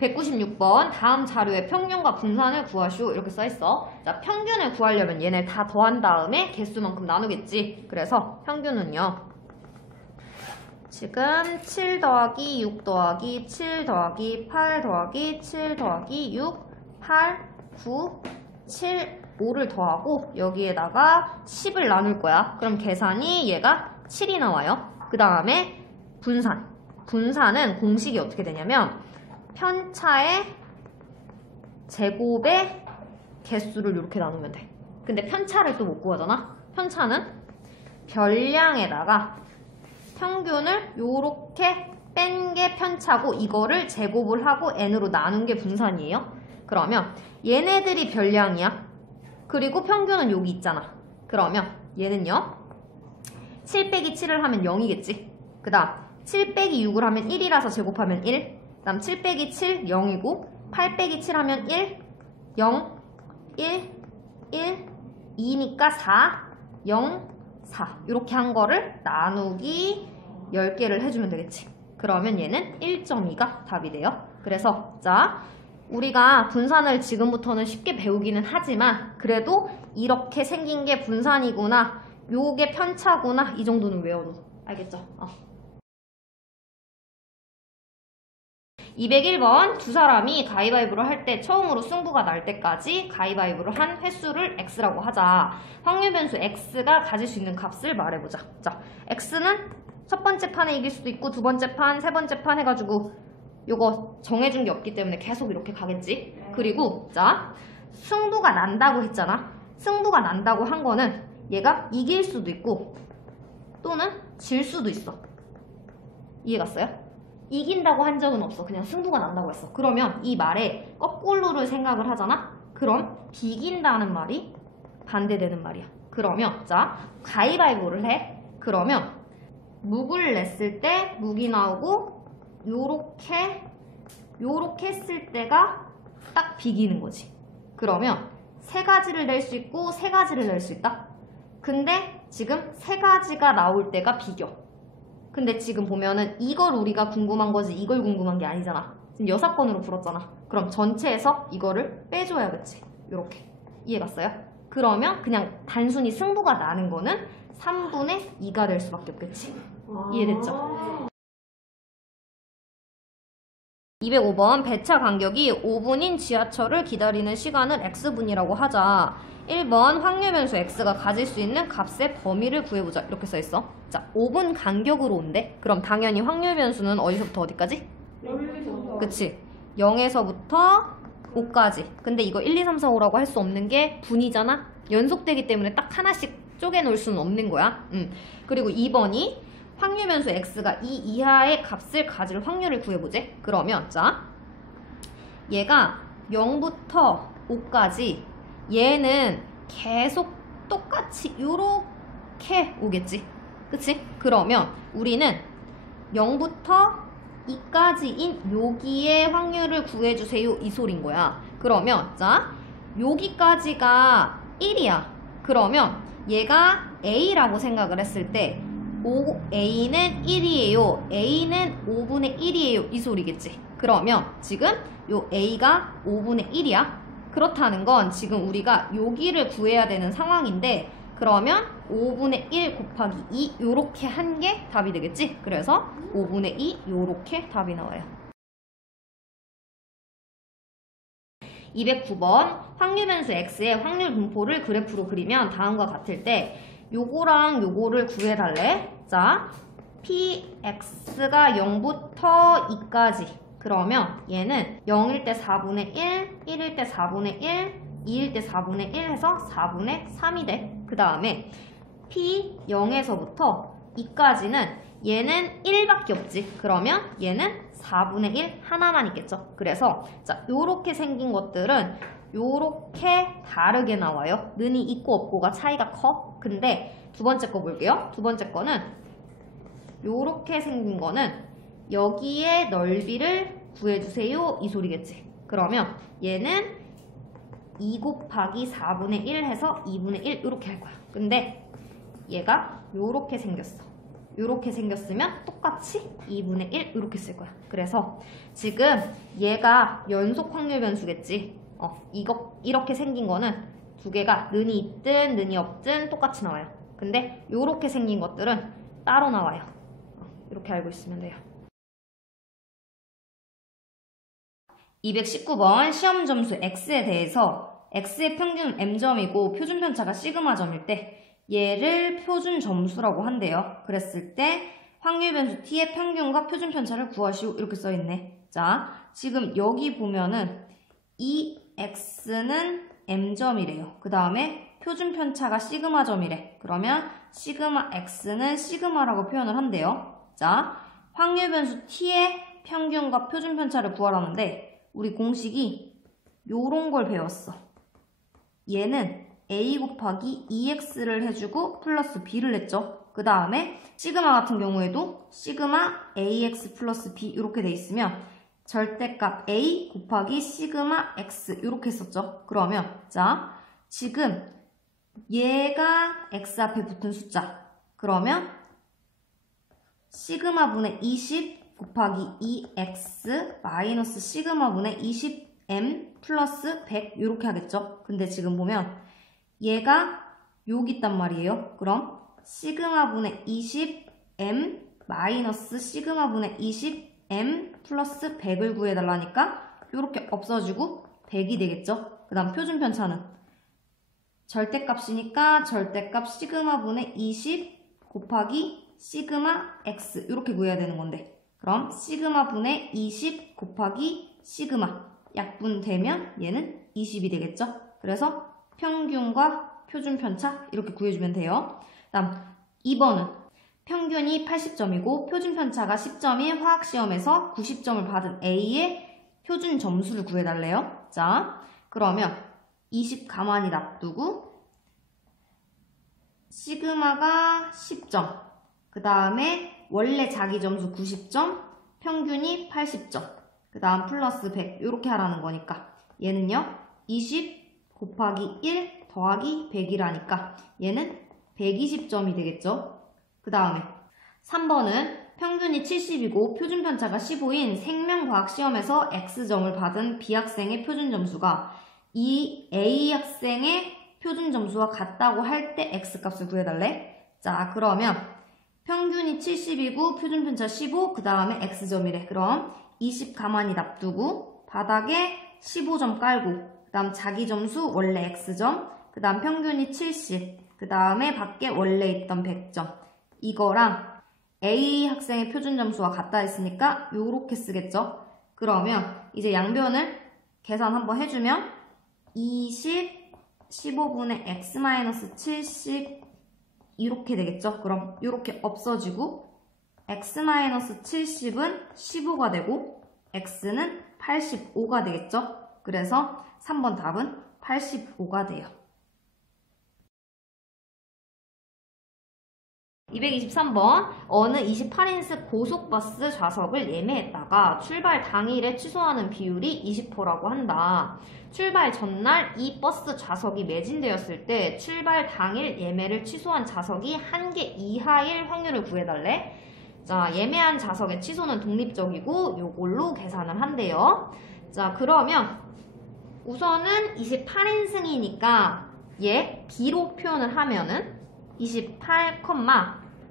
196번 다음 자료의 평균과 분산을 구하시오 이렇게 써있어. 자, 평균을 구하려면 얘네 다 더한 다음에 개수만큼 나누겠지. 그래서 평균은요, 지금 7 더하기 6 더하기 7 더하기 8 더하기 7 더하기 6 8 9 7 5를 더하고 여기에다가 10을 나눌 거야. 그럼 계산이 얘가 7이 나와요. 그 다음에 분산은 공식이 어떻게 되냐면 편차의 제곱의 개수를 이렇게 나누면 돼. 근데 편차를 또 못 구하잖아. 편차는 별량에다가 평균을 요렇게 뺀 게 편차고 이거를 제곱을 하고 n으로 나눈 게 분산이에요. 그러면 얘네들이 별량이야. 그리고 평균은 여기 있잖아. 그러면 얘는요, 7 빼기 7을 하면 0이겠지. 그 다음 7 빼기 6을 하면 1이라서 제곱하면 1. 그 다음 7 빼기 7 0이고 8 빼기 7 하면 1 0 1 1 2니까 4 0 4 이렇게 한 거를 나누기 10개를 해주면 되겠지. 그러면 얘는 1.2가 답이 돼요. 그래서 자, 우리가 분산을 지금부터는 쉽게 배우기는 하지만 그래도 이렇게 생긴 게 분산이구나, 요게 편차구나, 이 정도는 외워둬. 알겠죠? 201번 두 사람이 가위바위보를 할 때 처음으로 승부가 날 때까지 가위바위보를 한 횟수를 x라고 하자. 확률 변수 x가 가질 수 있는 값을 말해보자. 자, x는 첫 번째 판에 이길 수도 있고 두 번째 판, 세 번째 판 해가지고 요거 정해준 게 없기 때문에 계속 이렇게 가겠지. 그리고 자, 승부가 난다고 했잖아. 승부가 난다고 한 거는 얘가 이길 수도 있고 또는 질 수도 있어. 이해 갔어요? 이긴다고 한 적은 없어. 그냥 승부가 난다고 했어. 그러면 이 말에 거꾸로를 생각을 하잖아? 그럼 비긴다는 말이 반대되는 말이야. 그러면 자, 가위바위보를 해. 그러면 묵을 냈을 때 묵이 나오고 요렇게 했을 때가 딱 비기는 거지. 그러면 세 가지를 낼 수 있고 세 가지를 낼 수 있다. 근데 지금 세 가지가 나올 때가 비겨. 근데 지금 보면은 이걸 우리가 궁금한 거지 이걸 궁금한 게 아니잖아. 지금 여사건으로 풀었잖아. 그럼 전체에서 이거를 빼줘야겠지. 요렇게. 이해 갔어요? 그러면 그냥 단순히 승부가 나는 거는 3분의 2가 될 수밖에 없겠지. 이해됐죠? 205번 배차 간격이 5분인 지하철을 기다리는 시간을 x분이라고 하자. 1번 확률 변수 x가 가질 수 있는 값의 범위를 구해보자. 이렇게 써있어. 자, 5분 간격으로 온대. 그럼 당연히 확률 변수는 어디서부터 어디까지? 그치. 0에서부터 5까지. 근데 이거 1, 2, 3, 4, 5라고 할 수 없는 게 분이잖아? 연속되기 때문에 딱 하나씩 쪼개놓을 수는 없는 거야. 그리고 2번이 확률 변수 x가 2 이하의 값을 가질 확률을 구해보재. 그러면 자, 얘가 0부터 5까지 얘는 계속 똑같이 요렇게 오겠지. 그치? 그러면 우리는 0부터 2까지인 여기의 확률을 구해주세요 이 소린 거야. 그러면 자, 여기까지가 1이야. 그러면 얘가 a라고 생각을 했을 때 A는 1이에요. A는 5분의 1이에요. 이 소리겠지. 그러면 지금 요 A가 5분의 1이야. 그렇다는 건 지금 우리가 여기를 구해야 되는 상황인데 그러면 5분의 1 곱하기 2 요렇게 한 게 답이 되겠지. 그래서 5분의 2 요렇게 답이 나와요. 209번 확률 변수 x의 확률 분포를 그래프로 그리면 다음과 같을 때 요거랑 요거를 구해달래. 자, px가 0부터 2까지. 그러면 얘는 0일 때 4분의 1, 1일 때 4분의 1, 2일 때 4분의 1 해서 4분의 3이 돼. 그 다음에 p 0에서부터 2까지는 얘는 1밖에 없지. 그러면 얘는 4분의 1 하나만 있겠죠. 그래서 자, 요렇게 생긴 것들은 요렇게 다르게 나와요. 는이 있고 없고가 차이가 커. 근데 두 번째 거 볼게요. 두 번째 거는 요렇게 생긴 거는 여기에 넓이를 구해주세요 이 소리겠지. 그러면 얘는 2 곱하기 4분의 1 해서 2분의 1 이렇게 할 거야. 근데 얘가 요렇게 생겼어. 이렇게 생겼으면 똑같이 2분의 1 이렇게 쓸 거야. 그래서 지금 얘가 연속 확률 변수겠지. 이렇게 생긴 거는 두 개가 는이 있든 는이 없든 똑같이 나와요. 근데 이렇게 생긴 것들은 따로 나와요. 이렇게 알고 있으면 돼요. 219번 시험 점수 x에 대해서 x의 평균은 m점이고 표준 편차가 시그마점일 때 얘를 표준 점수라고 한대요. 그랬을 때 확률 변수 t의 평균과 표준 편차를 구하시오 이렇게 써있네. 자, 지금 여기 보면은 이 x는 m점이래요. 그 다음에 표준 편차가 시그마점이래. 그러면 시그마 x는 시그마라고 표현을 한대요. 자, 확률 변수 t의 평균과 표준 편차를 구하라는데 우리 공식이 요런 걸 배웠어. 얘는 a 곱하기 2x를 해주고 플러스 b를 했죠. 그 다음에 시그마 같은 경우에도 시그마 ax 플러스 b 이렇게 돼 있으면 절대값 a 곱하기 시그마 x 이렇게 했었죠. 그러면 자, 지금 얘가 x 앞에 붙은 숫자. 그러면 시그마분의 20 곱하기 2x 마이너스 시그마분의 20m 플러스 100 이렇게 하겠죠. 근데 지금 보면 얘가 여기 있단 말이에요. 그럼 시그마분의 20m 마이너스 시그마분의 20m 플러스 100을 구해달라니까 이렇게 없어지고 100이 되겠죠. 그 다음 표준 편차는 절대값이니까 절대값 시그마분의 20 곱하기 시그마 x 이렇게 구해야 되는 건데 그럼 시그마분의 20 곱하기 시그마 약분되면 얘는 20이 되겠죠. 그래서 평균과 표준 편차 이렇게 구해주면 돼요. 다음 2번은 평균이 80점이고 표준 편차가 10점인 화학시험에서 90점을 받은 A의 표준 점수를 구해달래요. 자, 그러면 20 가만히 놔두고 시그마가 10점 그 다음에 원래 자기 점수 90점 평균이 80점 그 다음 플러스 100 이렇게 하라는 거니까 얘는요 20 곱하기 1 더하기 100이라니까 얘는 120점이 되겠죠. 그 다음에 3번은 평균이 70이고 표준 편차가 15인 생명과학시험에서 X점을 받은 B학생의 표준 점수가 이 A학생의 표준 점수와 같다고 할 때 X값을 구해달래. 자, 그러면 평균이 70이고 표준 편차 15, 그 다음에 X점이래. 그럼 20 가만히 놔두고 바닥에 15점 깔고 그 다음 자기 점수 원래 X점, 그 다음 평균이 70, 그 다음에 밖에 원래 있던 100점. 이거랑 A 학생의 표준 점수와 같다 했으니까 요렇게 쓰겠죠. 그러면 이제 양변을 계산 한번 해주면 20, 15분의 x-70 이렇게 되겠죠. 그럼 이렇게 없어지고 x-70은 15가 되고 x는 85가 되겠죠. 그래서 3번 답은 85가 돼요. 223번 어느 28인승 고속버스 좌석을 예매했다가 출발 당일에 취소하는 비율이 20%라고 한다. 출발 전날 이 버스 좌석이 매진되었을 때 출발 당일 예매를 취소한 좌석이 1개 이하일 확률을 구해달래. 자, 예매한 좌석의 취소는 독립적이고 요걸로 계산을 한대요. 자, 그러면 우선은 28인승이니까 얘 B로 표현을 하면은 28,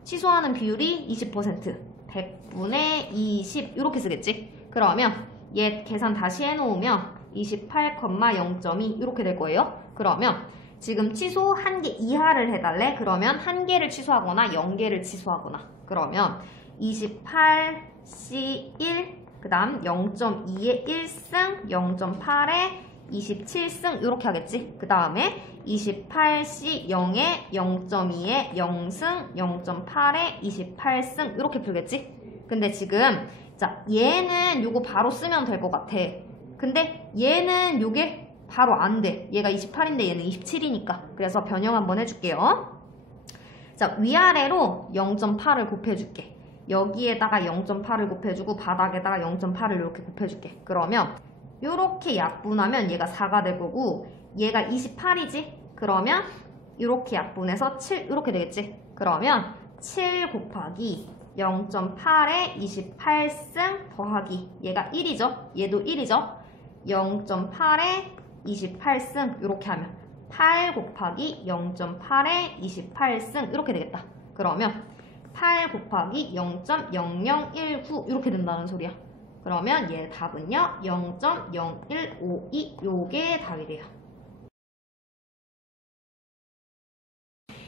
취소하는 비율이 20%, 100분의 20 이렇게 쓰겠지? 그러면 얘 계산 다시 해놓으면 28, 0.2 이렇게 될 거예요. 그러면 지금 취소 1개 이하를 해달래? 그러면 1개를 취소하거나 0개를 취소하거나 그러면 28C1 그 다음 0.2에 1승 0.8에 27승 이렇게 하겠지? 그 다음에 28C 0에 0.2에 0승 0.8에 28승 이렇게 풀겠지? 근데 지금 자 얘는 요거 바로 쓰면 될 것 같아. 근데 얘는 요게 바로 안 돼. 얘가 28인데 얘는 27이니까. 그래서 변형 한번 해줄게요. 자, 위아래로 0.8을 곱해줄게. 여기에다가 0.8을 곱해주고 바닥에다가 0.8을 이렇게 곱해줄게. 그러면 이렇게 약분하면 얘가 4가 될 거고 얘가 28이지? 그러면 이렇게 약분해서 7 이렇게 되겠지? 그러면 7 곱하기 0.8에 28승 더하기 얘가 1이죠? 얘도 1이죠? 0.8에 28승 이렇게 하면 8 곱하기 0.8에 28승 이렇게 되겠다. 그러면 8 곱하기 0.0019 이렇게 된다는 소리야. 그러면 얘 답은요 0.0152 요게 답이 돼요.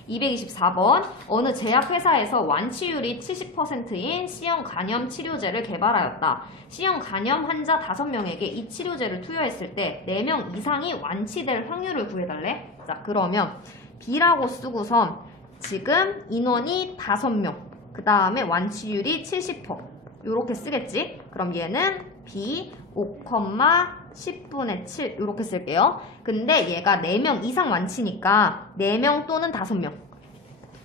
224번 어느 제약회사에서 완치율이 70%인 C형 간염 치료제를 개발하였다. C형 간염 환자 5명에게 이 치료제를 투여했을 때 4명 이상이 완치될 확률을 구해달래. 자, 그러면 B라고 쓰고선 지금 인원이 5명, 그 다음에 완치율이 70% 요렇게 쓰겠지? 그럼 얘는 B 5,10분의 7 이렇게 쓸게요. 근데 얘가 4명 이상 완치니까 4명 또는 5명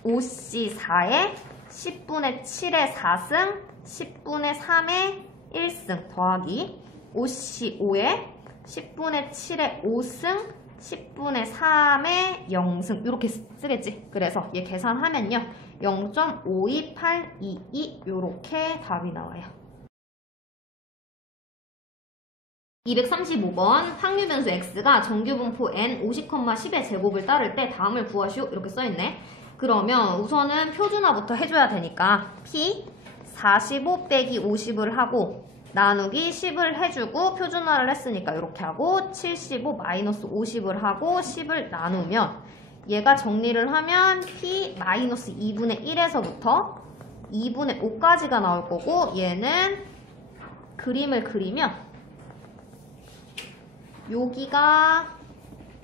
5C 4에 10분의 7의 4승 10분의 3의 1승 더하기 5C 5에 10분의 7의 5승 10분의 3의 0승 이렇게 쓰겠지? 그래서 얘 계산하면요 0.52822 요렇게 답이 나와요. 235번 확률변수 x가 정규분포 n 50,10의 제곱을 따를 때 다음을 구하시오 이렇게 써있네. 그러면 우선은 표준화부터 해줘야 되니까 p 45 빼기 50을 하고 나누기 10을 해주고 표준화를 했으니까 이렇게 하고 75 마이너스 50을 하고 10을 나누면 얘가 정리를 하면 p 마이너스 2분의 1에서부터 2분의 5까지가 나올 거고 얘는 그림을 그리면 여기가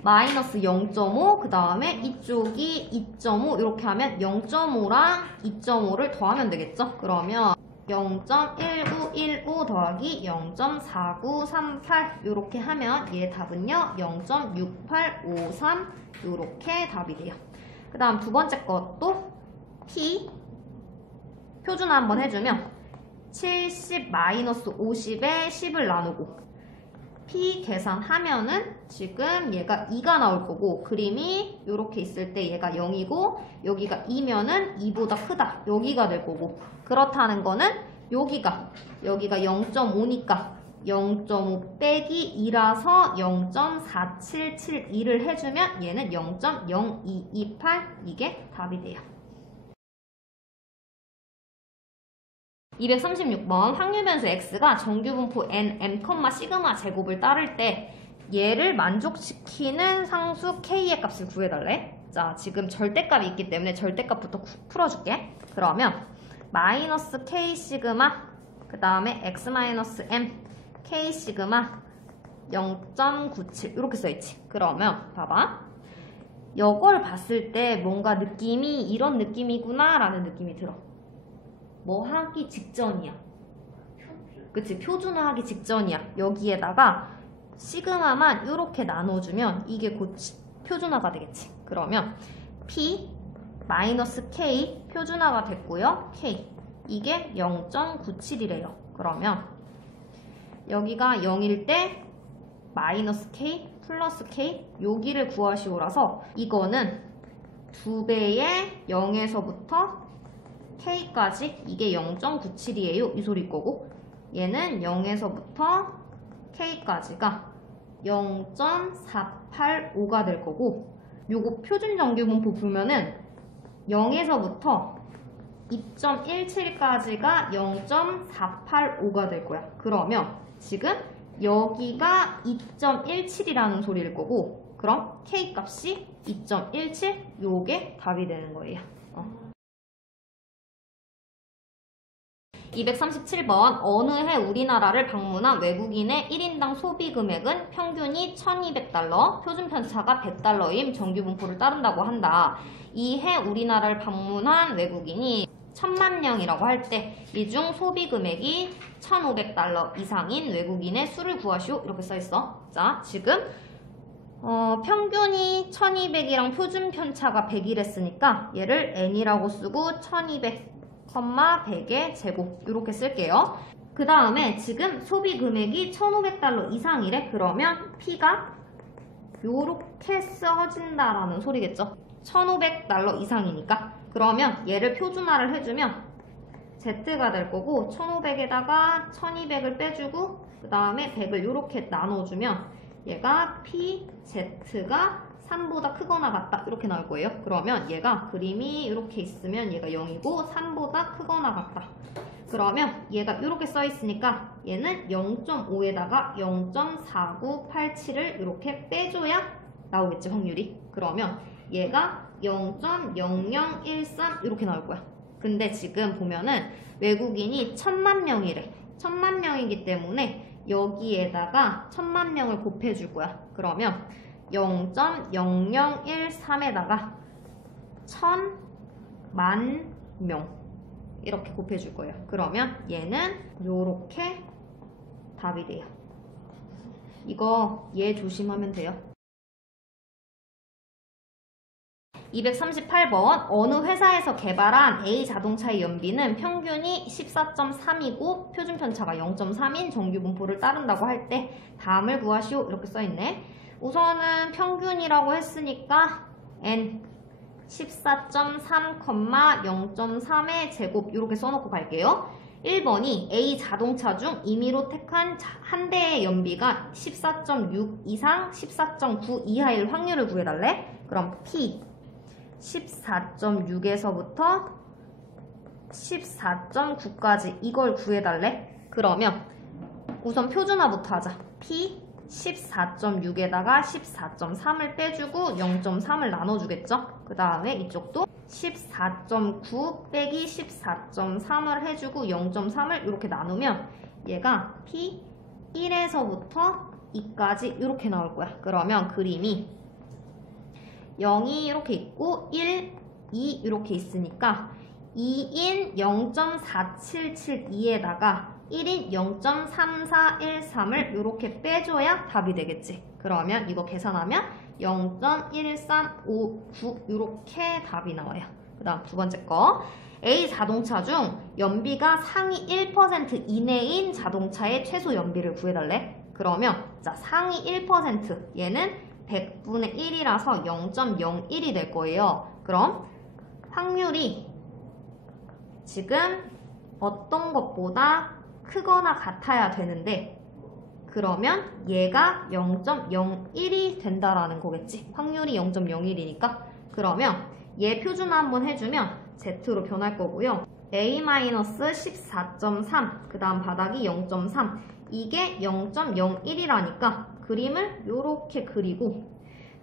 마이너스 0.5 그 다음에 이쪽이 2.5 이렇게 하면 0.5랑 2.5를 더하면 되겠죠? 그러면 0.1915 더하기 0.4938 이렇게 하면 얘 답은요 0.6853 이렇게 답이 돼요. 그 다음 두 번째 것도 P 표준화 한번 해주면 70 마이너스 50에 10을 나누고 P 계산하면은 지금 얘가 2가 나올 거고 그림이 이렇게 있을 때 얘가 0이고 여기가 2면은 2보다 크다 여기가 될 거고 그렇다는 거는 여기가 0.5니까 0.5 빼기 2라서 0.4772를 해주면 얘는 0.0228 이게 답이 돼요. 236번 확률변수 x가 정규분포 n, m, 시그마 제곱을 따를 때 얘를 만족시키는 상수 k의 값을 구해달래. 자, 지금 절대값이 있기 때문에 절대값부터 풀어줄게. 그러면 마이너스 k 시그마 그 다음에 x 마이너스 m k 시그마 0.97 이렇게 써있지. 그러면 봐봐. 이걸 봤을 때 뭔가 느낌이 이런 느낌이구나 라는 느낌이 들어. 뭐 하기 직전이야. 그치? 표준화하기 직전이야. 여기에다가 시그마만 이렇게 나눠주면 이게 곧 표준화가 되겠지. 그러면 P 마이너스 K 표준화가 됐고요. K 이게 0.97이래요. 그러면 여기가 0일 때 마이너스 K 플러스 K 여기를 구하시오라서 이거는 2배의 0에서부터 K까지 이게 0.97이에요. 이 소리 거고 얘는 0에서부터 K까지가 0.485가 될 거고 요거 표준 정규분포 보면은 0에서부터 2.17까지가 0.485가 될 거야. 그러면 지금 여기가 2.17이라는 소리일 거고 그럼 K 값이 2.17 요게 답이 되는 거예요. 237번 어느 해 우리나라를 방문한 외국인의 1인당 소비 금액은 평균이 1200달러, 표준 편차가 100달러임 정규분포를 따른다고 한다. 이 해 우리나라를 방문한 외국인이 1000만 명이라고 할 때 이 중 소비 금액이 1500달러 이상인 외국인의 수를 구하시오. 이렇게 써있어. 자, 지금 평균이 1200이랑 표준 편차가 100이랬으니까 얘를 n이라고 쓰고 1200 100의 제곱 이렇게 쓸게요. 그 다음에 지금 소비 금액이 1500달러 이상이래. 그러면 P가 요렇게 써진다라는 소리겠죠. 1500달러 이상이니까. 그러면 얘를 표준화를 해주면 Z가 될 거고 1500에다가 1200을 빼주고 그 다음에 100을 이렇게 나눠주면 얘가 PZ가 3보다 크거나 같다 이렇게 나올 거예요. 그러면 얘가 그림이 이렇게 있으면 얘가 0이고 3보다 크거나 같다. 그러면 얘가 이렇게 써 있으니까 얘는 0.5에다가 0.4987을 이렇게 빼줘야 나오겠지 확률이. 그러면 얘가 0.0013 이렇게 나올 거야. 근데 지금 보면은 외국인이 1000만 명이래. 1000만 명이기 때문에 여기에다가 1000만 명을 곱해줄 거야. 그러면 0.0013에다가 1000만 명 이렇게 곱해줄 거예요. 그러면 얘는 요렇게 답이 돼요. 이거 얘 조심하면 돼요. 238번 어느 회사에서 개발한 A 자동차의 연비는 평균이 14.3이고 표준 편차가 0.3인 정규 분포를 따른다고 할 때 다음을 구하시오 이렇게 써있네. 우선은 평균이라고 했으니까 N 14.3, 0.3의 제곱 이렇게 써놓고 갈게요. 1번이 A 자동차 중 임의로 택한 한 대의 연비가 14.6 이상 14.9 이하일 확률을 구해달래. 그럼 P 14.6에서부터 14.9까지 이걸 구해달래. 그러면 우선 표준화부터 하자. P 14.6에다가 14.3을 빼주고 0.3을 나눠주겠죠. 그 다음에 이쪽도 14.9 빼기 14.3을 해주고 0.3을 이렇게 나누면 얘가 P 1에서부터 2까지 이렇게 나올 거야. 그러면 그림이 0이 이렇게 있고 1, 2 이렇게 있으니까 2인 0.4772에다가 1인 0.3413을 이렇게 빼줘야 답이 되겠지. 그러면 이거 계산하면 0.1359 이렇게 답이 나와요. 그 다음 두 번째 거 A 자동차 중 연비가 상위 1% 이내인 자동차의 최소 연비를 구해달래. 그러면 자 상위 1% 얘는 100분의 1이라서 0.01이 될 거예요. 그럼 확률이 지금 어떤 것보다 크거나 같아야 되는데 그러면 얘가 0.01이 된다라는 거겠지. 확률이 0.01이니까. 그러면 얘 표준화 한번 해주면 Z로 변할 거고요. A-14.3 그 다음 바닥이 0.3 이게 0.01이라니까 그림을 요렇게 그리고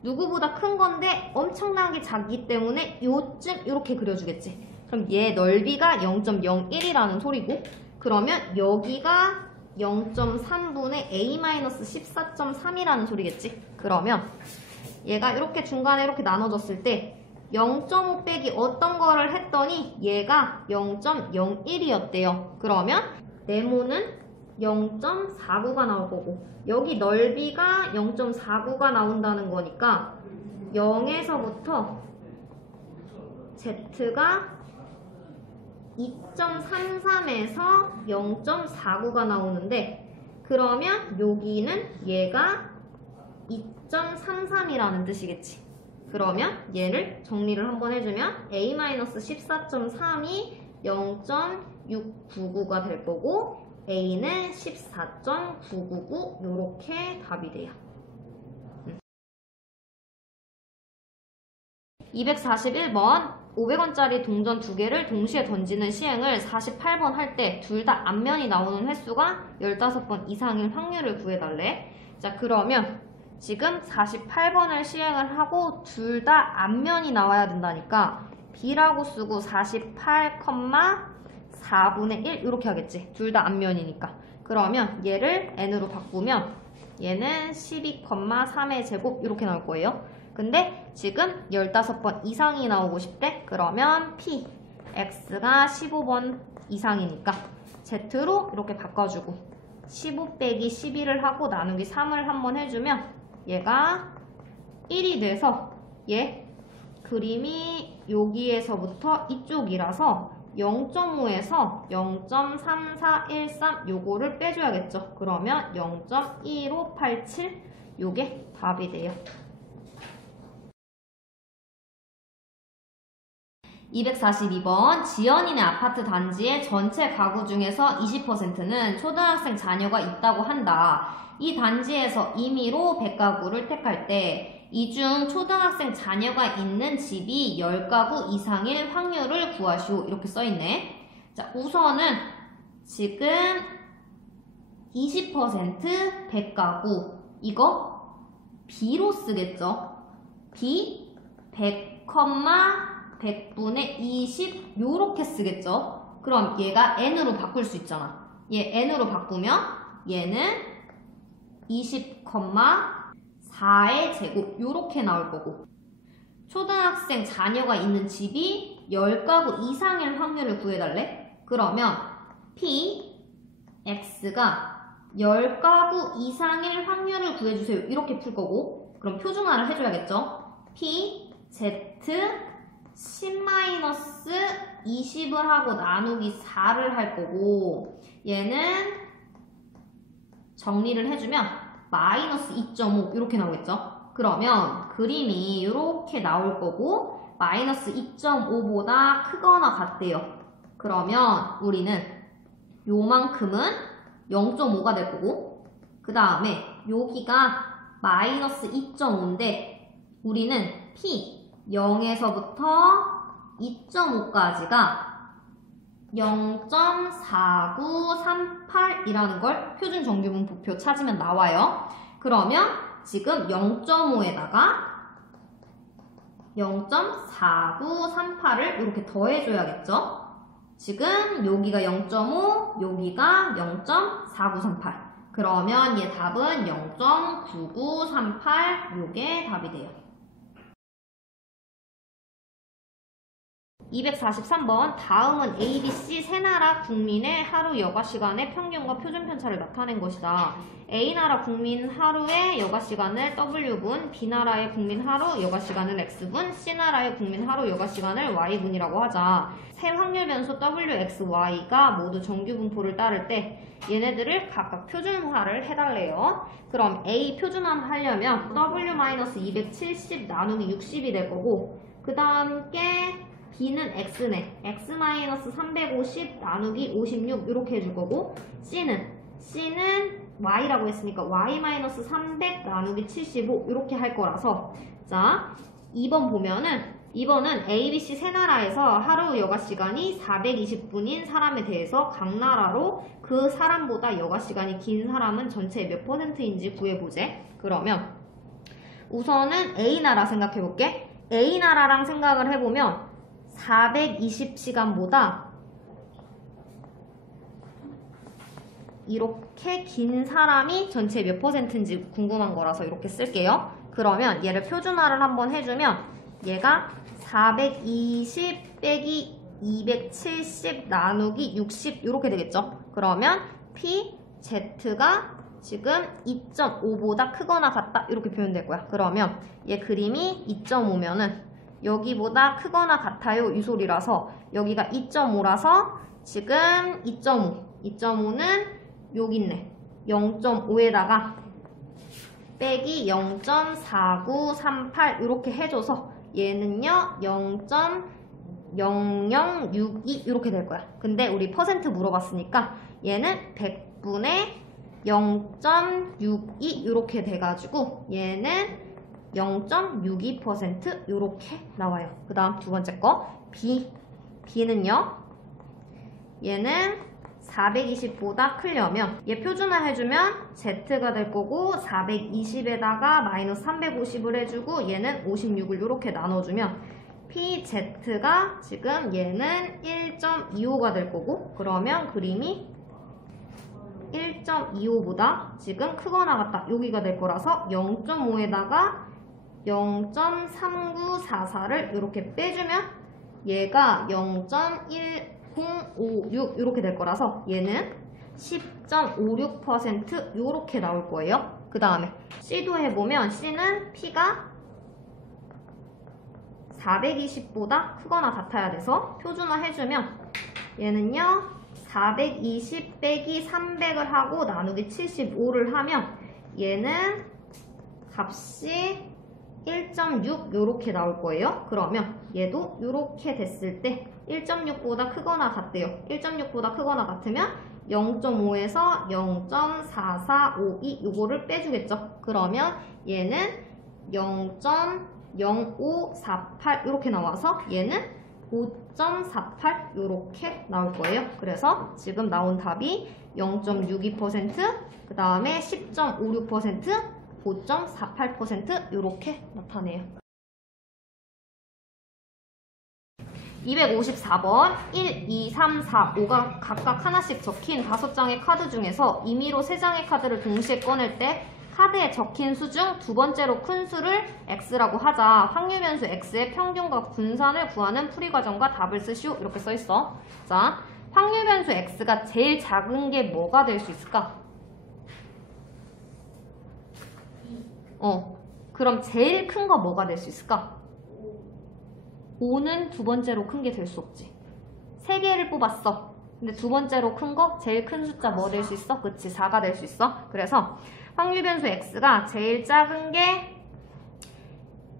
누구보다 큰 건데 엄청나게 작기 때문에 요쯤 이렇게 그려주겠지. 그럼 얘 넓이가 0.01이라는 소리고 그러면 여기가 0.3분의 A-14.3이라는 소리겠지. 그러면 얘가 이렇게 중간에 이렇게 나눠졌을 때 0.5 빼기 어떤 거를 했더니 얘가 0.01이었대요. 그러면 네모는 0.49가 나올 거고 여기 넓이가 0.49가 나온다는 거니까 0에서부터 Z가 2.33에서 0.49가 나오는데 그러면 여기는 얘가 2.33이라는 뜻이겠지. 그러면 얘를 정리를 한번 해주면 A-14.3이 0.699가 될 거고 A는 14.999 요렇게 답이 돼요. 241번 500원짜리 동전 2개를 동시에 던지는 시행을 48번 할 때 둘 다 앞면이 나오는 횟수가 15번 이상일 확률을 구해달래. 자 그러면 지금 48번을 시행을 하고 둘 다 앞면이 나와야 된다니까 B라고 쓰고 48,4분의 1 이렇게 하겠지. 둘 다 앞면이니까. 그러면 얘를 n으로 바꾸면 얘는 12,3의 제곱 이렇게 나올 거예요. 근데 지금 15번 이상이 나오고 싶대? 그러면 P, X가 15번 이상이니까 Z로 이렇게 바꿔주고 15 빼기 12를 하고 나누기 3을 한번 해주면 얘가 1이 돼서 얘 그림이 여기에서부터 이쪽이라서 0.5에서 0.3413 요거를 빼줘야겠죠. 그러면 0.1587 요게 답이 돼요. 242번 지연이네 아파트 단지의 전체 가구 중에서 20%는 초등학생 자녀가 있다고 한다. 이 단지에서 임의로 100가구를 택할 때 이 중 초등학생 자녀가 있는 집이 10가구 이상일 확률을 구하시오. 이렇게 써있네. 자, 우선은 지금 20% 100가구 이거 B로 쓰겠죠. B 100, 100분의 20 요렇게 쓰겠죠. 그럼 얘가 n으로 바꿀 수 있잖아. 얘 n으로 바꾸면 얘는 20,4의 제곱 요렇게 나올 거고, 초등학생 자녀가 있는 집이 10가구 이상일 확률을 구해달래? 그러면 P, X가 10가구 이상일 확률을 구해주세요. 이렇게 풀 거고, 그럼 표준화를 해줘야겠죠. P, Z 10-20을 하고 나누기 4를 할 거고, 얘는 정리를 해주면 마이너스 2.5 이렇게 나오겠죠. 그러면 그림이 이렇게 나올 거고 마이너스 2.5보다 크거나 같대요. 그러면 우리는 요만큼은 0.5가 될 거고, 그 다음에 여기가 마이너스 2.5인데 우리는 P 0에서부터 2.5까지가 0.4938이라는 걸 표준 정규분포표 찾으면 나와요. 그러면 지금 0.5에다가 0.4938을 이렇게 더해줘야겠죠. 지금 여기가 0.5, 여기가 0.4938. 그러면 얘 답은 0.9938 요게 답이 돼요. 243번 다음은 A, B, C 세 나라 국민의 하루 여가 시간의 평균과 표준 편차를 나타낸 것이다. A나라 국민 하루의 여가 시간을 W분, B나라의 국민 하루 여가 시간을 X분, C나라의 국민 하루 여가 시간을 Y분이라고 하자. 세 확률 변수 W, X, Y가 모두 정규 분포를 따를 때 얘네들을 각각 표준화를 해달래요. 그럼 A 표준화를 하려면 W-270 나누기 60이 될 거고, 그 다음 게 B는 X네. X-350 나누기 56 이렇게 해줄 거고, C는 Y라고 했으니까 Y-300 나누기 75 이렇게 할 거라서, 자 2번 보면은 2번은 A, B, C 세 나라에서 하루 여가 시간이 420분인 사람에 대해서 각 나라로 그 사람보다 여가 시간이 긴 사람은 전체 몇 %인지 구해보재. 그러면 우선은 A나라 생각해볼게. A나라랑 생각을 해보면 420시간보다 이렇게 긴 사람이 전체 몇 %인지 궁금한 거라서 이렇게 쓸게요. 그러면 얘를 표준화를 한번 해주면 얘가 420 빼기 270 나누기 60 이렇게 되겠죠. 그러면 P, Z가 지금 2.5보다 크거나 같다 이렇게 표현될 거야. 그러면 얘 그림이 2.5면은 여기보다 크거나 같아요 이 소리라서 여기가 2.5라서 지금 2.5는 여기 있네. 0.5에다가 빼기 0.4938 이렇게 해줘서 얘는요 0.0062 이렇게 될 거야. 근데 우리 퍼센트 물어봤으니까 얘는 100분의 0.62 이렇게 돼가지고 얘는 0.62% 이렇게 나와요. 그 다음 두 번째 거 B는요 얘는 420보다 크려면 얘 표준화 해주면 Z가 될 거고 420에다가 마이너스 350을 해주고 얘는 56을 이렇게 나눠주면 PZ가 지금 얘는 1.25가 될 거고, 그러면 그림이 1.25보다 지금 크거나 같다 여기가 될 거라서 0.5에다가 0.3944를 이렇게 빼주면 얘가 0.1056 이렇게 될 거라서 얘는 10.56% 이렇게 나올 거예요. 그 다음에 C도 해보면 C는 P가 420보다 크거나 같아야 돼서 표준화 해주면 얘는요 420 빼기 300을 하고 나누기 75를 하면 얘는 값이 1.6 요렇게 나올 거예요. 그러면 얘도 요렇게 됐을 때 1.6보다 크거나 같대요. 1.6보다 크거나 같으면 0.5에서 0.4452 요거를 빼주겠죠. 그러면 얘는 0.0548 요렇게 나와서 얘는 5.48 요렇게 나올 거예요. 그래서 지금 나온 답이 0.62%, 그 다음에 10.56%, 5.48% 요렇게 나타내요. 254번 1, 2, 3, 4, 5가 각각 하나씩 적힌 5장의 카드 중에서 임의로 3장의 카드를 동시에 꺼낼 때 카드에 적힌 수 중 두 번째로 큰 수를 x라고 하자. 확률변수 x의 평균과 분산을 구하는 풀이 과정과 답을 쓰시오. 이렇게 써있어. 자, 확률변수 x가 제일 작은 게 뭐가 될 수 있을까? 그럼 제일 큰 거 뭐가 될 수 있을까? 5는 두 번째로 큰 게 될 수 없지. 3개를 뽑았어. 근데 두 번째로 큰 거, 제일 큰 숫자 뭐 될 수 있어? 그치, 4가 될 수 있어. 그래서 확률변수 x가 제일 작은 게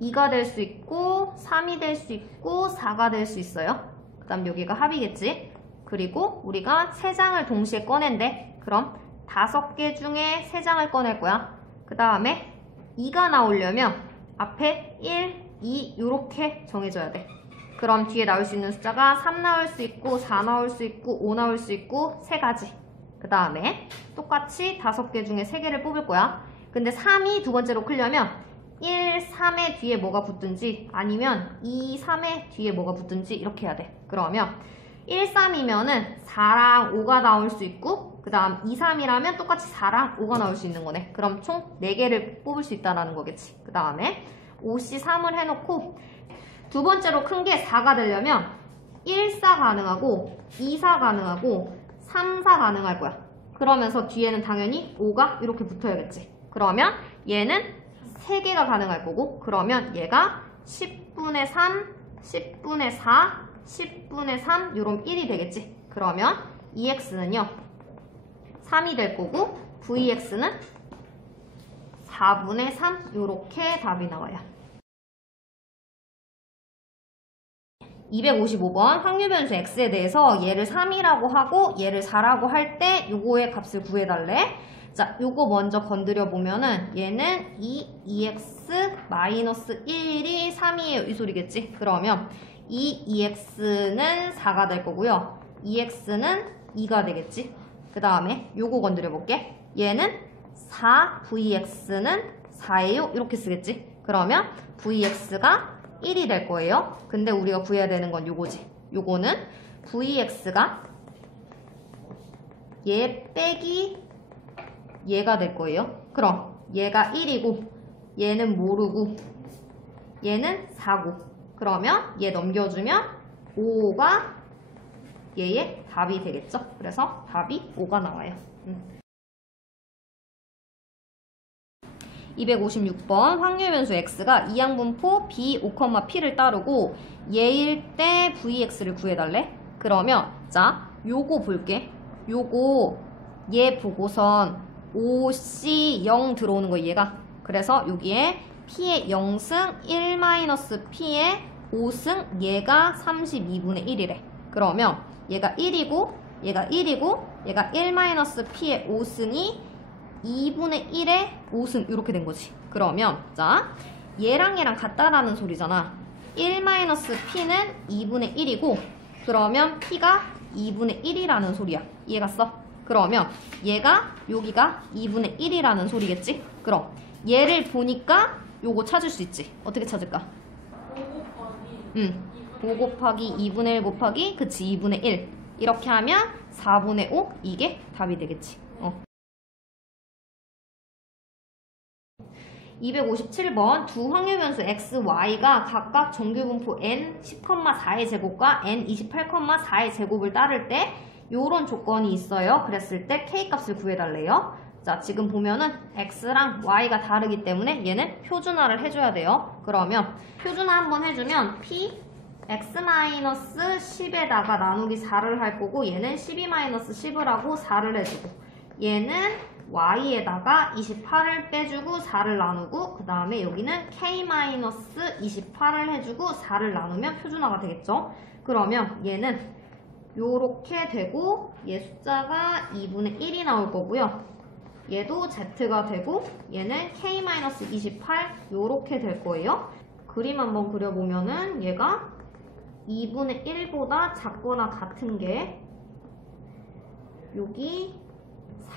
2가 될 수 있고 3이 될 수 있고 4가 될 수 있어요. 그 다음 여기가 합이겠지. 그리고 우리가 3장을 동시에 꺼낸대. 그럼 5개 중에 3장을 꺼낼 거야. 그 다음에 2가 나오려면 앞에 1, 2 요렇게 정해줘야 돼. 그럼 뒤에 나올 수 있는 숫자가 3 나올 수 있고 4 나올 수 있고 5 나올 수 있고 3가지. 그 다음에 똑같이 5개 중에 3개를 뽑을 거야. 근데 3이 두 번째로 크려면 1, 3의 뒤에 뭐가 붙든지 아니면 2, 3의 뒤에 뭐가 붙든지 이렇게 해야 돼. 그러면 1, 3이면은 4랑 5가 나올 수 있고 그 다음 2, 3이라면 똑같이 4랑 5가 나올 수 있는 거네. 그럼 총 4개를 뽑을 수 있다는 거겠지. 그 다음에 5C3을 해놓고 두 번째로 큰 게 4가 되려면 1, 4 가능하고 2, 4 가능하고 3, 4 가능할 거야. 그러면서 뒤에는 당연히 5가 이렇게 붙어야겠지. 그러면 얘는 3개가 가능할 거고 그러면 얘가 10분의 3, 10분의 4, 10분의 3 요런 1이 되겠지. 그러면 EX는요 3이 될 거고 VX는 4분의 3 요렇게 답이 나와요. 255번 확률변수 x에 대해서 얘를 3이라고 하고 얘를 4라고 할 때 요거의 값을 구해달래. 자, 요거 먼저 건드려 보면은 얘는 2x-1이 3이에요. 이 소리겠지? 그러면 2x는 4가 될 거고요. 2x는 2가 되겠지? 그 다음에 요거 건드려 볼게. 얘는 4vx는 4예요. 이렇게 쓰겠지? 그러면 vx가 1이 될 거예요. 근데 우리가 구해야 되는 건 요거지. 요거는 vx가 얘 빼기 얘가 될 거예요. 그럼 얘가 1이고 얘는 모르고 얘는 4고 그러면 얘 넘겨주면 5가 얘의 답이 되겠죠. 그래서 답이 5가 나와요. 256번 확률변수 x가 이항분포 b, 5,p를 따르고 얘일 때 vx를 구해달래. 그러면 자 요거 볼게. 요거 얘 보고선 5c0 들어오는 거 얘가. 그래서 여기에 p의 0승 1-p의 5승 얘가 32분의 1이래. 그러면 얘가 1이고 얘가 1이고 얘가 1-p의 5승이 2분의 1의 5승 이렇게 된 거지. 그러면 자 얘랑 얘랑 같다라는 소리잖아. 1-p는 2분의 1이고 그러면 p가 2분의 1이라는 소리야. 이해갔어? 그러면 얘가 여기가 2분의 1이라는 소리겠지? 그럼 얘를 보니까 요거 찾을 수 있지. 어떻게 찾을까? 5 곱하기 2분의 1 곱하기 그치 2분의 1 이렇게 하면 4분의 5 이게 답이 되겠지. 257번 두 확률변수 x, y가 각각 정규분포 n 10,4의 제곱과 n 28,4의 제곱을 따를 때 요런 조건이 있어요. 그랬을 때 k값을 구해달래요. 자, 지금 보면은 x랑 y가 다르기 때문에 얘는 표준화를 해줘야 돼요. 그러면 표준화 한번 해주면 p x-10에다가 나누기 4를 할 거고 얘는 12-10을 하고 4를 해주고 얘는 y에다가 28을 빼주고 4를 나누고 그 다음에 여기는 k-28을 해주고 4를 나누면 표준화가 되겠죠. 그러면 얘는 요렇게 되고 얘 숫자가 2분의 1이 나올 거고요. 얘도 z가 되고 얘는 k-28 요렇게 될 거예요. 그림 한번 그려보면은 얘가 2분의 1보다 작거나 같은 게 여기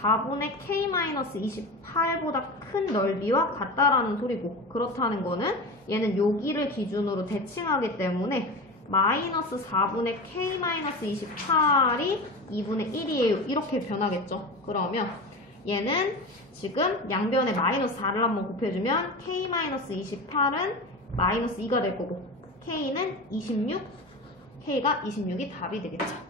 4분의 k-28보다 큰 넓이와 같다라는 소리고, 그렇다는 거는 얘는 여기를 기준으로 대칭하기 때문에 마이너스 4분의 k-28이 2분의 1이에요. 이렇게 변하겠죠. 그러면 얘는 지금 양변에 마이너스 4를 한번 곱해주면 k-28은 마이너스 2가 될 거고 k는 26, k가 26이 답이 되겠죠.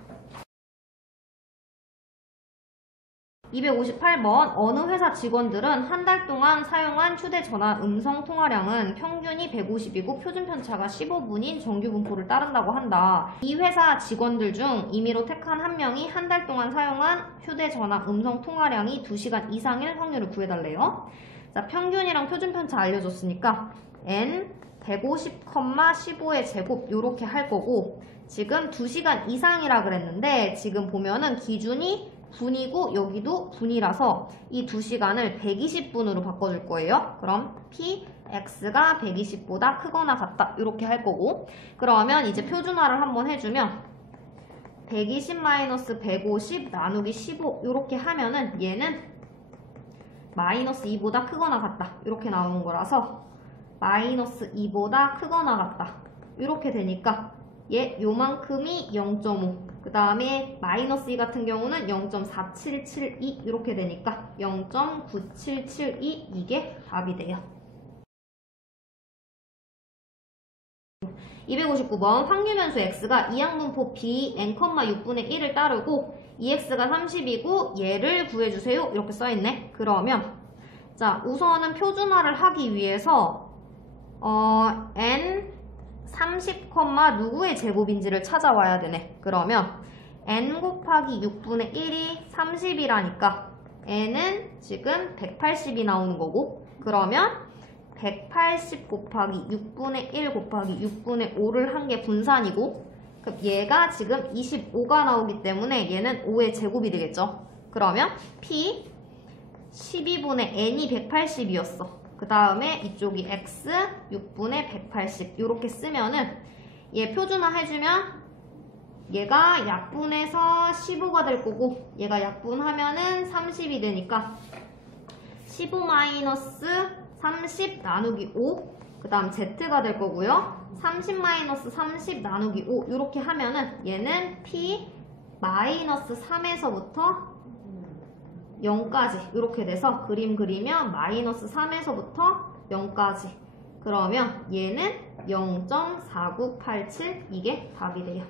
258번 어느 회사 직원들은 한 달 동안 사용한 휴대전화 음성 통화량은 평균이 150이고 표준 편차가 15분인 정규 분포를 따른다고 한다. 이 회사 직원들 중 임의로 택한 한 명이 한 달 동안 사용한 휴대전화 음성 통화량이 2시간 이상일 확률을 구해달래요. 자, 평균이랑 표준 편차 알려줬으니까 n 150,15의 제곱 요렇게 할 거고, 지금 2시간 이상이라 그랬는데 지금 보면은 기준이 분이고 여기도 분이라서 이 2시간을 120분으로 바꿔줄 거예요. 그럼 p, x가 120보다 크거나 같다 이렇게 할 거고, 그러면 이제 표준화를 한번 해주면 120-150 나누기 15 이렇게 하면은 얘는 마이너스 2보다 크거나 같다 이렇게 나오는 거라서 마이너스 2보다 크거나 같다 이렇게 되니까 얘 요만큼이 0.5, 그 다음에 마이너스 2 같은 경우는 0.4772 이렇게 되니까 0.9772 이게 답이 돼요. 259번 확률변수 x가 이항분포 b n,6분의 1을 따르고 2x가 30이고 얘를 구해주세요 이렇게 써있네. 그러면 자, 우선은 표준화를 하기 위해서 n 30, 누구의 제곱인지를 찾아와야 되네. 그러면 n 곱하기 6분의 1이 30이라니까 n은 지금 180이 나오는 거고, 그러면 180 곱하기 6분의 1 곱하기 6분의 5를 한 게 분산이고, 그럼 얘가 지금 25가 나오기 때문에 얘는 5의 제곱이 되겠죠. 그러면 p 12분의 n이 180이었어. 그 다음에 이쪽이 x 6분의 180 이렇게 쓰면은 얘 표준화 해주면 얘가 약분해서 15가 될 거고 얘가 약분하면은 30이 되니까 15 마이너스 30 나누기 5, 그 다음 z가 될 거고요. 30 마이너스 30 나누기 5 이렇게 하면은 얘는 p 마이너스 3에서부터 0까지 이렇게 돼서 그림 그리면 마이너스 3에서부터 0까지, 그러면 얘는 0.4987 이게 답이 돼요.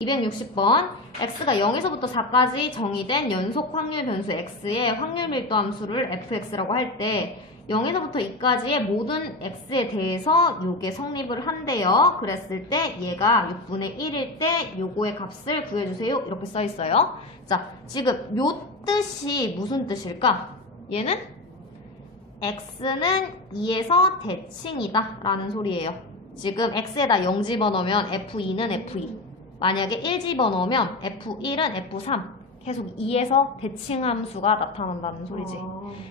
260번 x가 0에서부터 4까지 정의된 연속 확률 변수 x의 확률 밀도 함수를 fx라고 할 때 0에서부터 2까지의 모든 x에 대해서 요게 성립을 한대요. 그랬을 때 얘가 6분의 1일 때 요거의 값을 구해주세요 이렇게 써 있어요. 자, 지금 요 뜻이 무슨 뜻일까? 얘는 x는 2에서 대칭이다 라는 소리예요. 지금 x에다 0 집어넣으면 f2는 f2, 만약에 1 집어넣으면 f1은 f3, 계속 2에서 대칭 함수가 나타난다는 소리지.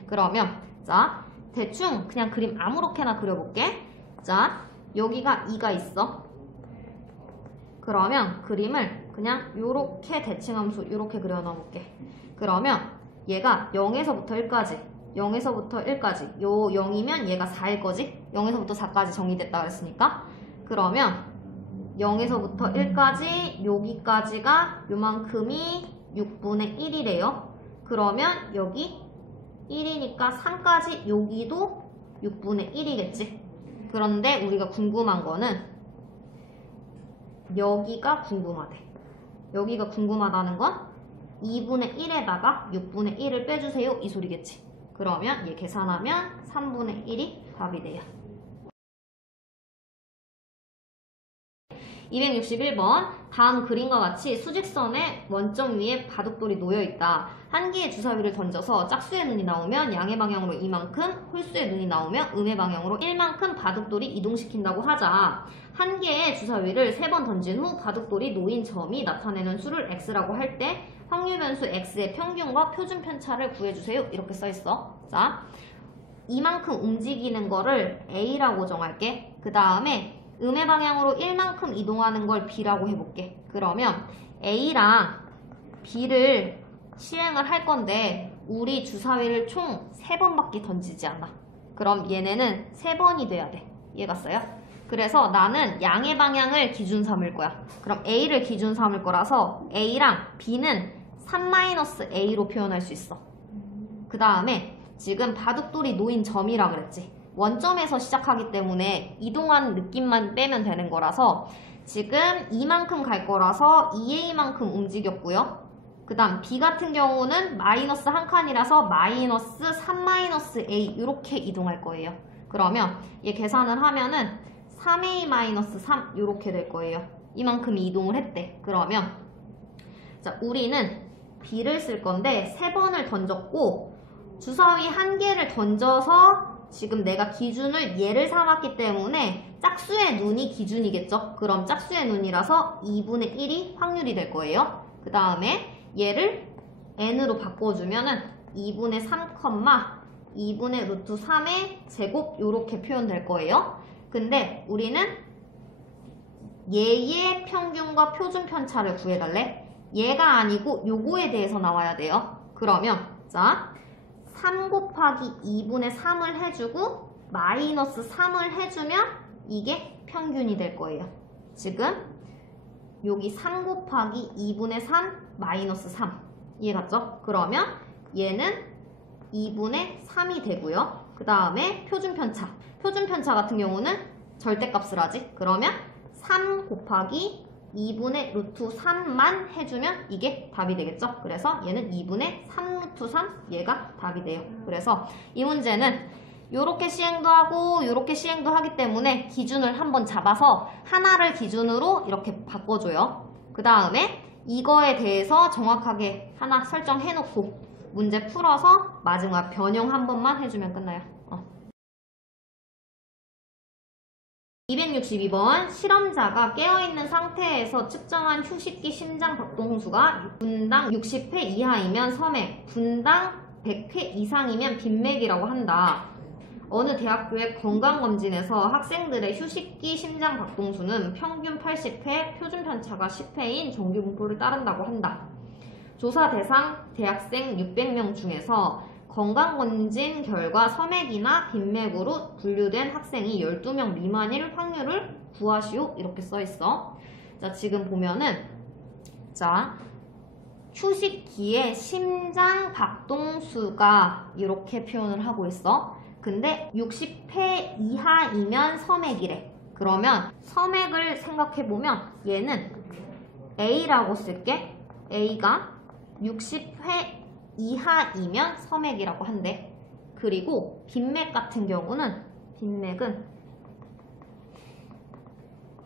그러면 자, 대충 그냥 그림 아무렇게나 그려볼게. 자, 여기가 2가 있어. 그러면 그림을 그냥 요렇게 대칭함수 요렇게 그려놔볼게. 그러면 얘가 0에서부터 1까지 0에서부터 1까지 요 0이면 얘가 4일 거지? 0에서부터 4까지 정의됐다 그랬으니까, 그러면 0에서부터 1까지 여기까지가 요만큼이 6분의 1이래요. 그러면 여기 1이니까 3까지 여기도 6분의 1이겠지. 그런데 우리가 궁금한 거는 여기가 궁금하대. 여기가 궁금하다는 건 2분의 1에다가 6분의 1을 빼주세요 이 소리겠지. 그러면 얘 계산하면 3분의 1이 답이 돼요. 261번 다음 그림과 같이 수직선의 원점 위에 바둑돌이 놓여있다. 한 개의 주사위를 던져서 짝수의 눈이 나오면 양의 방향으로 이만큼, 홀수의 눈이 나오면 음의 방향으로 1만큼 바둑돌이 이동시킨다고 하자. 한 개의 주사위를 3번 던진 후 바둑돌이 놓인 점이 나타내는 수를 x라고 할 때 확률 변수 x의 평균과 표준 편차를 구해주세요. 이렇게 써있어. 자, 이만큼 움직이는 거를 a라고 정할게. 그 다음에 음의 방향으로 1만큼 이동하는 걸 b라고 해볼게. 그러면 a랑 b를 시행을 할 건데 우리 주사위를 총 3번밖에 던지지 않아. 그럼 얘네는 3번이 돼야 돼. 이해갔어요? 그래서 나는 양의 방향을 기준 삼을 거야. 그럼 a를 기준 삼을 거라서 a랑 b는 3-a로 표현할 수 있어. 그 다음에 지금 바둑돌이 놓인 점이라 그랬지. 원점에서 시작하기 때문에 이동하는 느낌만 빼면 되는 거라서 지금 이만큼 갈 거라서 2a만큼 움직였고요. 그 다음 b 같은 경우는 마이너스 한 칸이라서 마이너스 3-a 이렇게 이동할 거예요. 그러면 얘 계산을 하면은 3a-3 이렇게 될 거예요. 이만큼 이동을 했대. 그러면 자, 우리는 b를 쓸 건데 3번을 던졌고 주사위 한 개를 던져서 지금 내가 기준을 얘를 삼았기 때문에 짝수의 눈이 기준이겠죠? 그럼 짝수의 눈이라서 2분의 1이 확률이 될 거예요. 그 다음에 얘를 n으로 바꿔주면은 2분의 3, 2분의 루트 3의 제곱 이렇게 표현될 거예요. 근데 우리는 얘의 평균과 표준 편차를 구해달래. 얘가 아니고 요거에 대해서 나와야 돼요. 그러면 자 3 곱하기 2분의 3을 해주고 마이너스 3을 해주면 이게 평균이 될 거예요. 지금 여기 3 곱하기 2분의 3 마이너스 3 이해갔죠? 그러면 얘는 2분의 3이 되고요. 그 다음에 표준편차. 표준편차 같은 경우는 절대값을 하지. 그러면 3 곱하기 2분의 루트 3만 해주면 이게 답이 되겠죠? 그래서 얘는 2분의 3 루트 3 얘가 답이 돼요. 그래서 이 문제는 요렇게 시행도 하고 요렇게 시행도 하기 때문에 기준을 한번 잡아서 하나를 기준으로 이렇게 바꿔줘요. 그 다음에 이거에 대해서 정확하게 하나 설정해놓고 문제 풀어서 마지막 변형 한 번만 해주면 끝나요. 262번 실험자가 깨어있는 상태에서 측정한 휴식기 심장 박동수가 분당 60회 이하이면 섬액, 분당 100회 이상이면 빈맥이라고 한다. 어느 대학교의 건강검진에서 학생들의 휴식기 심장 박동수는 평균 80회, 표준 편차가 10회인 정규분포를 따른다고 한다. 조사 대상 대학생 600명 중에서 건강검진 결과 섬액이나 빈맥으로 분류된 학생이 12명 미만일 확률을 구하시오. 이렇게 써있어. 자, 지금 보면은 자 휴식기에 심장 박동수가 이렇게 표현을 하고 있어. 근데 60회 이하이면 섬액이래. 그러면 섬액을 생각해보면 얘는 A라고 쓸게. A가 60회 이하이면 섬액이라고 한대. 그리고 빈맥 같은 경우는 빈맥은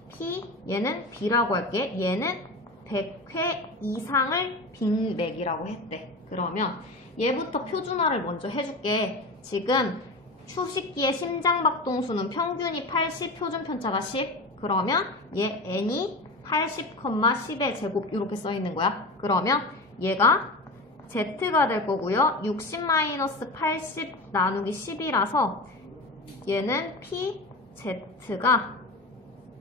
P, 얘는 B라고 할게. 얘는 100회 이상을 빈맥이라고 했대. 그러면 얘부터 표준화를 먼저 해줄게. 지금 휴식기의 심장박동수는 평균이 80, 표준편차가 10. 그러면 얘 n이 80, 10의 제곱 이렇게 써있는 거야. 그러면 얘가 Z가 될 거고요. 60-80 나누기 10이라서 얘는 PZ가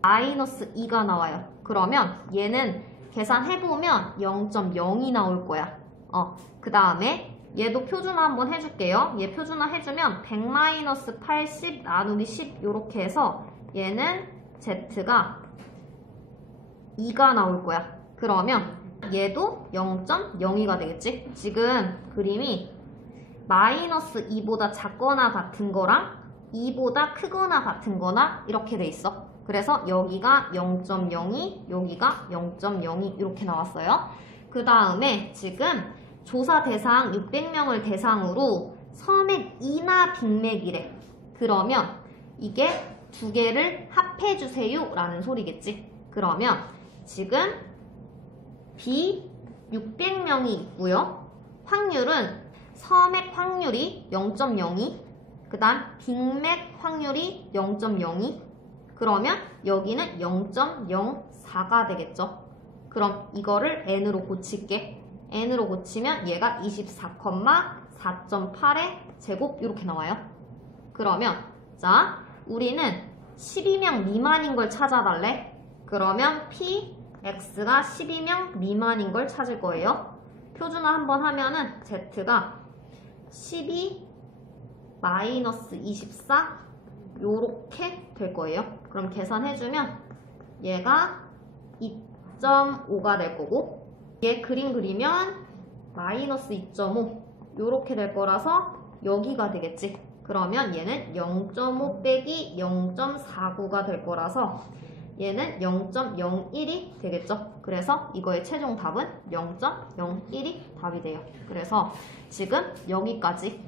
마이너스 2가 나와요. 그러면 얘는 계산해보면 0.0이 나올 거야. 그 다음에 얘도 표준화 한번 해줄게요. 얘 표준화 해주면 100-80 나누기 10 이렇게 해서 얘는 Z가 2가 나올 거야. 그러면 얘도 0.02가 되겠지? 지금 그림이 마이너스 2보다 작거나 같은 거랑 2보다 크거나 같은 거나 이렇게 돼 있어. 그래서 여기가 0.02, 여기가 0.02 이렇게 나왔어요. 그 다음에 지금 조사 대상 600명을 대상으로 섬액이나 빈맥이래. 그러면 이게 두 개를 합해주세요 라는 소리겠지. 그러면 지금 B 600명이 있고요. 확률은 서맥 확률이 0.02, 그 다음 빅맥 확률이 0.02, 그러면 여기는 0.04가 되겠죠. 그럼 이거를 n으로 고칠게. n으로 고치면 얘가 24,4.8의 제곱 이렇게 나와요. 그러면 자, 우리는 12명 미만인 걸 찾아달래. 그러면 px가 12명 미만인 걸 찾을 거예요. 표준화 한번 하면은 z가 12 마이너스 24 요렇게 될 거예요. 그럼 계산해주면 얘가 2.5가 될 거고, 얘 그림 그리면 마이너스 2.5 요렇게 될 거라서 여기가 되겠지. 그러면 얘는 0.5 빼기 0.49가 될 거라서 얘는 0.01이 되겠죠. 그래서 이거의 최종 답은 0.01이 답이 돼요. 그래서 지금 여기까지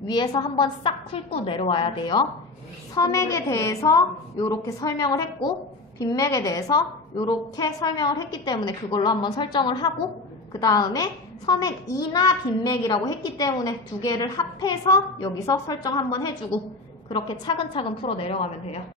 위에서 한번 싹 훑고 내려와야 돼요. 서맥에 대해서 이렇게 설명을 했고 빈맥에 대해서 이렇게 설명을 했기 때문에 그걸로 한번 설정을 하고, 그 다음에 서맥 2나 빈맥이라고 했기 때문에 두 개를 합해서 여기서 설정 한번 해주고, 그렇게 차근차근 풀어 내려가면 돼요.